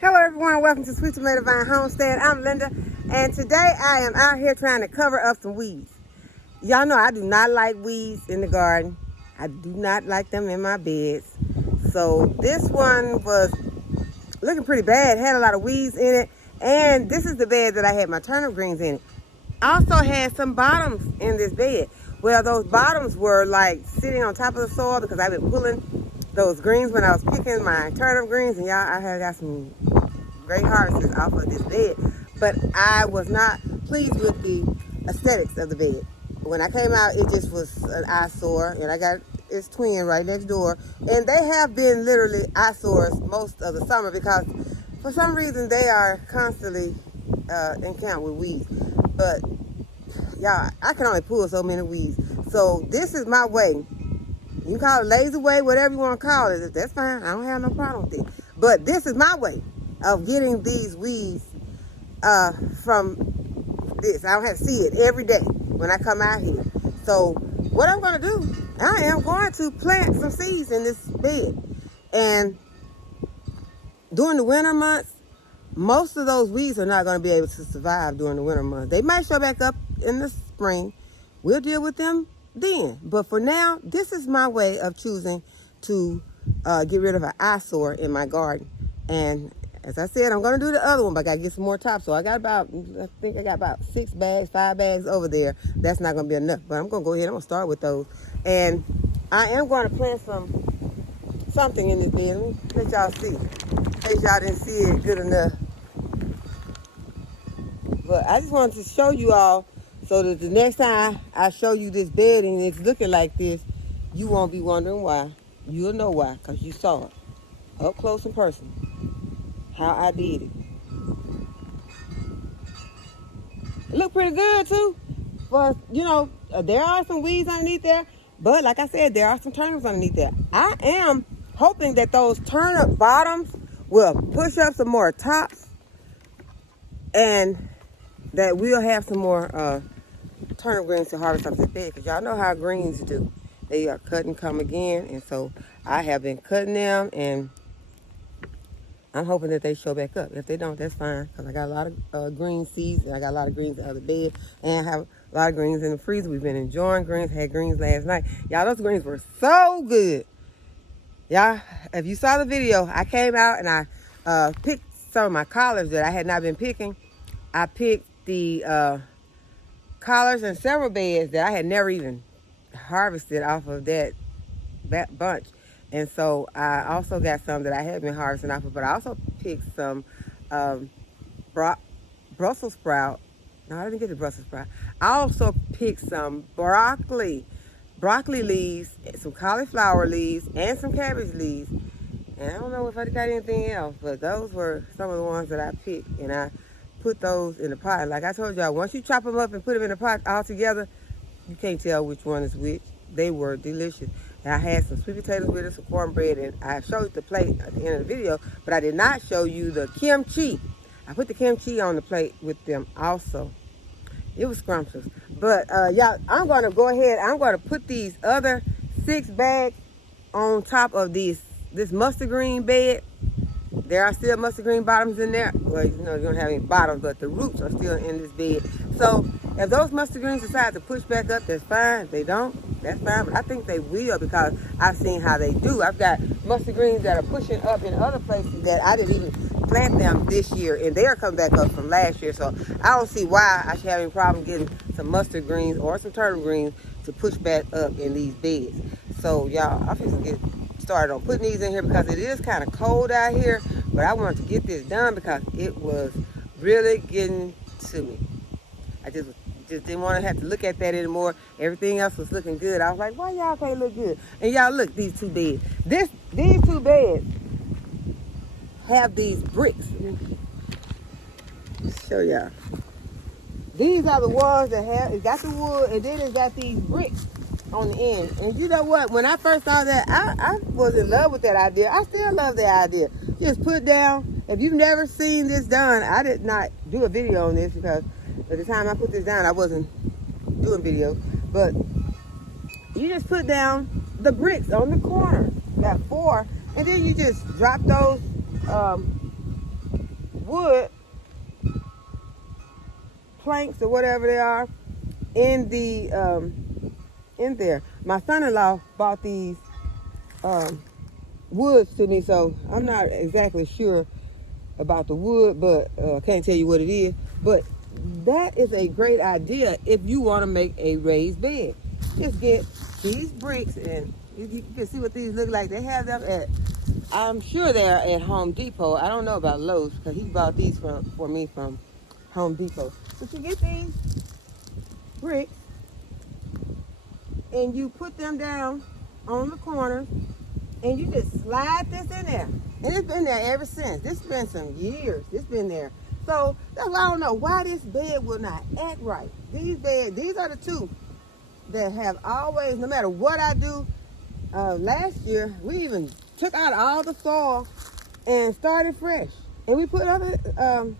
Hello everyone, welcome to Sweet Tomato Vine Homestead. I'm Linda, and today I am out here trying to cover up some weeds. Y'all know I do not like weeds in the garden. I do not like them in my beds. So this one was looking pretty bad, had a lot of weeds in it, and this is the bed that I had my turnip greens in it. I also had some bottoms in this bed. Well, those bottoms were like sitting on top of the soil because I've been pulling those greens when I was picking my turnip greens, and y'all, I have got some great harvests off of this bed, but I was not pleased with the aesthetics of the bed. When I came out, it just was an eyesore, and I got its twin right next door, and they have been literally eyesores most of the summer because for some reason they are constantly encountered with weeds. But y'all, I can only pull so many weeds. So this is my way. You can call it lazy way, whatever you want to call it. That's fine. I don't have no problem with it. But this is my way of getting these weeds from this. I don't have to see it every day when I come out here. So what I'm going to do, I am going to plant some seeds in this bed. And during the winter months, most of those weeds are not going to be able to survive during the winter months. They might show back up in the spring. We'll deal with them then. But for now, this is my way of choosing to get rid of an eyesore in my garden. And as I said, I'm going to do the other one, but I got to get some more topsoil. I think I got about 5 bags over there. That's not going to be enough. But I'm going to go ahead. I'm going to start with those. And I am going to plant something in this bed. Let me let y'all see. In case y'all didn't see it good enough. But I just wanted to show you all so that the next time I show you this bed and it's looking like this, you won't be wondering why. You'll know why, because you saw it up close and personal, how I did it. It looked pretty good too. But, you know, there are some weeds underneath there, but like I said, there are some turnips underneath there. I am hoping that those turnip bottoms will push up some more tops and that we'll have some more turnip greens to harvest off this bed, because y'all know how greens do. They are cut and come again, and so I have been cutting them, and I'm hoping that they show back up. If they don't, that's fine, because I got a lot of green seeds, and I got a lot of greens in the other bed, and I have a lot of greens in the freezer. We've been enjoying greens. Had greens last night. Y'all, those greens were so good. Y'all, if you saw the video, I came out and I picked some of my collards that I had not been picking. I picked the collards in several beds that I had never even harvested off of that bunch. And so I also got some that I had been harvesting off of, but I also picked some Brussels sprout. No, I didn't get the Brussels sprout. I also picked some broccoli leaves, some cauliflower leaves, and some cabbage leaves. And I don't know if I got anything else, but those were some of the ones that I picked, and I put those in the pot. Like I told y'all, once you chop them up and put them in the pot all together, you can't tell which one is which. They were delicious. And I had some sweet potatoes with it, some cornbread, and I showed you the plate at the end of the video, but I did not show you the kimchi. I put the kimchi on the plate with them also. It was scrumptious. But y'all, I'm going to go ahead. I'm going to put these other 6 bags on top of this mustard green bed. There are still mustard green bottoms in there. Well, you know, you don't have any bottoms, but the roots are still in this bed. So if those mustard greens decide to push back up, that's fine. If they don't, that's fine. But I think they will, because I've seen how they do. I've got mustard greens that are pushing up in other places that I didn't even plant them this year, and they are coming back up from last year. So I don't see why I should have any problem getting some mustard greens or some turnip greens to push back up in these beds. So y'all, I'm just gonna get started on putting these in here because it is kind of cold out here, but I wanted to get this done because it was really getting to me. I just didn't want to have to look at that anymore. Everything else was looking good. I was like, why y'all can't look good? And y'all, look, these 2 beds. These 2 beds have these bricks. Let's show y'all. These are the ones that have, it got the wood, and then it got these bricks on the end. And you know what? When I first saw that, I was in love with that idea. I still love that idea. Just put down, if you've never seen this done, I did not do a video on this because by the time I put this down, I wasn't doing videos. But you just put down the bricks on the corner. You got 4, and then you just drop those wood planks or whatever they are in the in there. My son-in-law bought these woods to me, so I'm not exactly sure about the wood, but can't tell you what it is. But that is a great idea if you want to make a raised bed. Just get these bricks, and you can see what these look like. They have them at, I'm sure they're at Home Depot. I don't know about Lowe's because he bought these for me from Home Depot. But you get these bricks and you put them down on the corners, and you just slide this in there. And it's been there ever since. This has been some years. It's been there. So that's why I don't know why this bed will not act right. These are the two that have always, no matter what I do. Last year, we even took out all the soil and started fresh. And we put some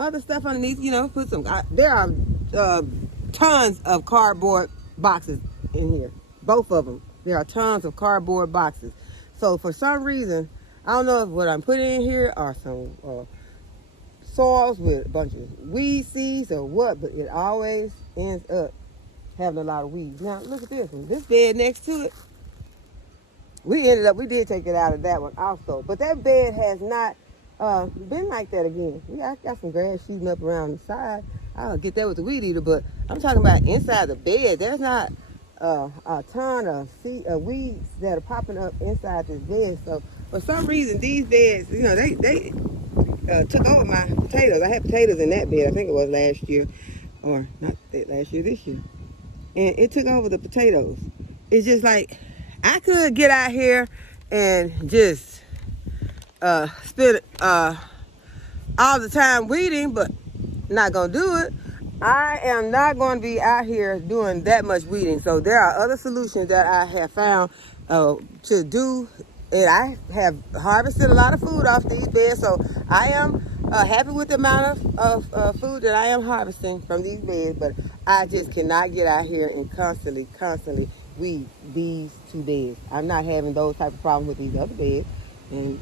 other stuff underneath, there are tons of cardboard boxes in here. Both of them. There are tons of cardboard boxes. So for some reason, I don't know if what I'm putting in here are some soils with a bunch of weed seeds or what, but it always ends up having a lot of weeds. Now look at this one. This bed next to it, we did take it out of that one also. But that bed has not been like that again. Yeah, I got some grass shooting up around the side. I'll get that with the weed eater, but I'm talking about inside the bed. There's not a ton of weeds that are popping up inside this bed. So for some reason, these beds, they took over my potatoes. I had potatoes in that bed. I think it was last year, or not last year, this year. And it took over the potatoes. It's just like, I could get out here and just spend all the time weeding, but not gonna do it. I am not going to be out here doing that much weeding. So there are other solutions that I have found to do. And I have harvested a lot of food off these beds. So I am happy with the amount of food that I am harvesting from these beds. But I just cannot get out here and constantly weed these two beds. I'm not having those type of problems with these other beds. And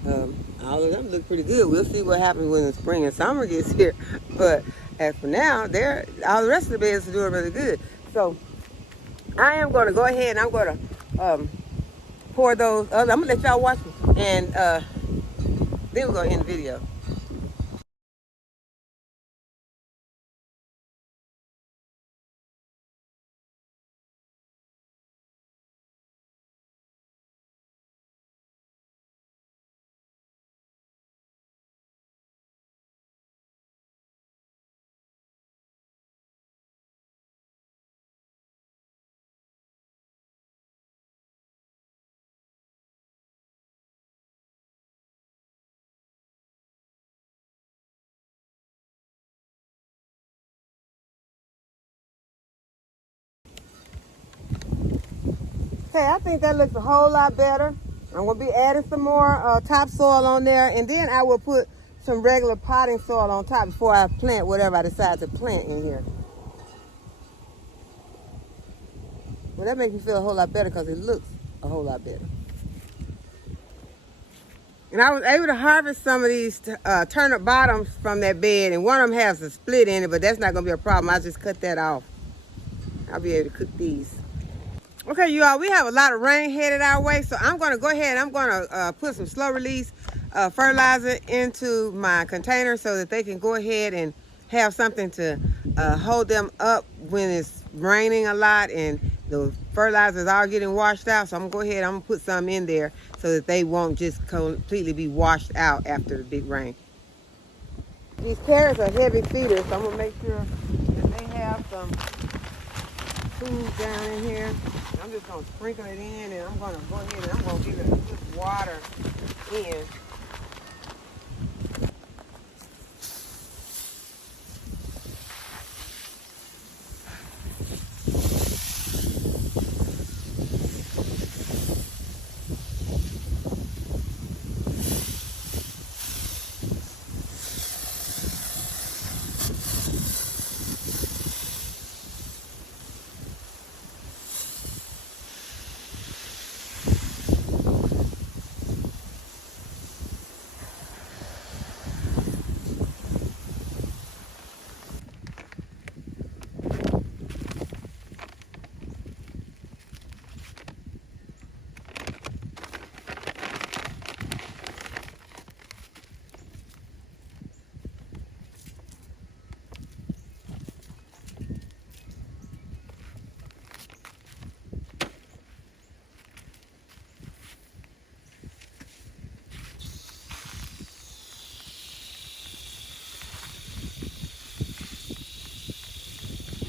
all of them look pretty good. We'll see what happens when the spring and summer gets here. But as for now, all the rest of the beds are doing really good. So I am going to go ahead and I'm going to pour those other. I'm going to let y'all watch them. And then we're going to end the video. Okay, I think that looks a whole lot better. I'm going to be adding some more topsoil on there, and then I will put some regular potting soil on top before I plant whatever I decide to plant in here. Well, that makes me feel a whole lot better because it looks a whole lot better. And I was able to harvest some of these turnip bottoms from that bed, and one of them has a split in it, but that's not going to be a problem. I'll just cut that off. I'll be able to cook these. Okay, you all, we have a lot of rain headed our way, so I'm going to go ahead and I'm going to put some slow release fertilizer into my container so that they can go ahead and have something to hold them up when it's raining a lot and the fertilizers are getting washed out. So I'm going to go ahead and I'm going to put some in there so that they won't just completely be washed out after the big rain. These carrots are heavy feeders, so I'm going to make sure that they have some food down in here. I'm just going to sprinkle it in, and I'm going to go ahead and I'm going to give it a good water in.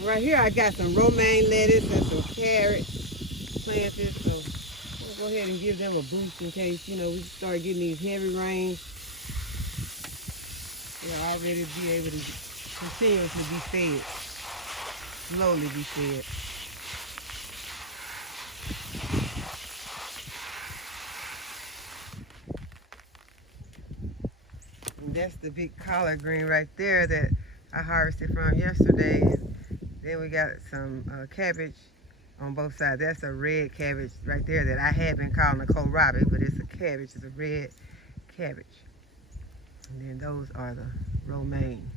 Right here I got some romaine lettuce and some carrots planted, so I'm gonna go ahead and give them a boost in case, you know, we start getting these heavy rains. They'll already be able to continuously be fed, slowly be fed. And that's the big collard green right there that I harvested from yesterday. And then we got some cabbage on both sides. That's a red cabbage right there that I had been calling a kohlrabi, but it's a cabbage. It's a red cabbage. And then those are the romaines.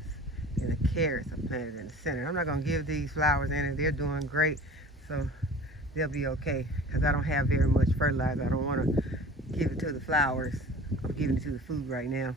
And the carrots are planted in the center. I'm not going to give these flowers any. They're doing great, so they'll be okay because I don't have very much fertilizer. I don't want to give it to the flowers. I'm giving it to the food right now.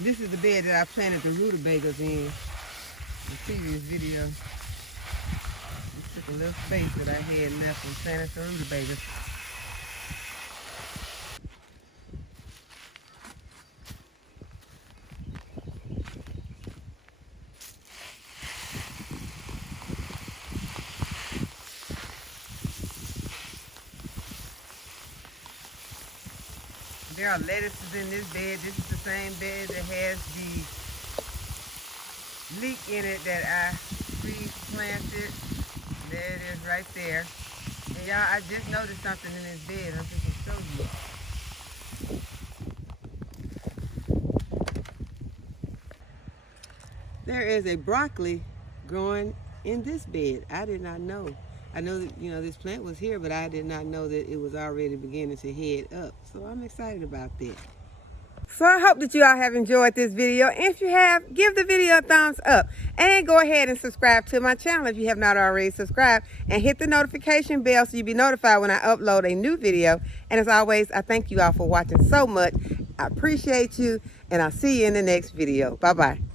This is the bed that I planted the rutabagas in the previous video. I took a little space that I had left and planted some rutabagas. There are lettuces in this bed. This is the same bed that has the leek in it that I replanted. There it is right there. And y'all, I just noticed something in this bed. I'm just gonna show you. There is a broccoli growing in this bed. I did not know. I know that, you know, this plant was here, but I did not know that it was already beginning to head up. So I'm excited about that. So I hope that you all have enjoyed this video. If you have, give the video a thumbs up. And go ahead and subscribe to my channel if you have not already subscribed. And hit the notification bell so you'll be notified when I upload a new video. And as always, I thank you all for watching so much. I appreciate you. And I'll see you in the next video. Bye-bye.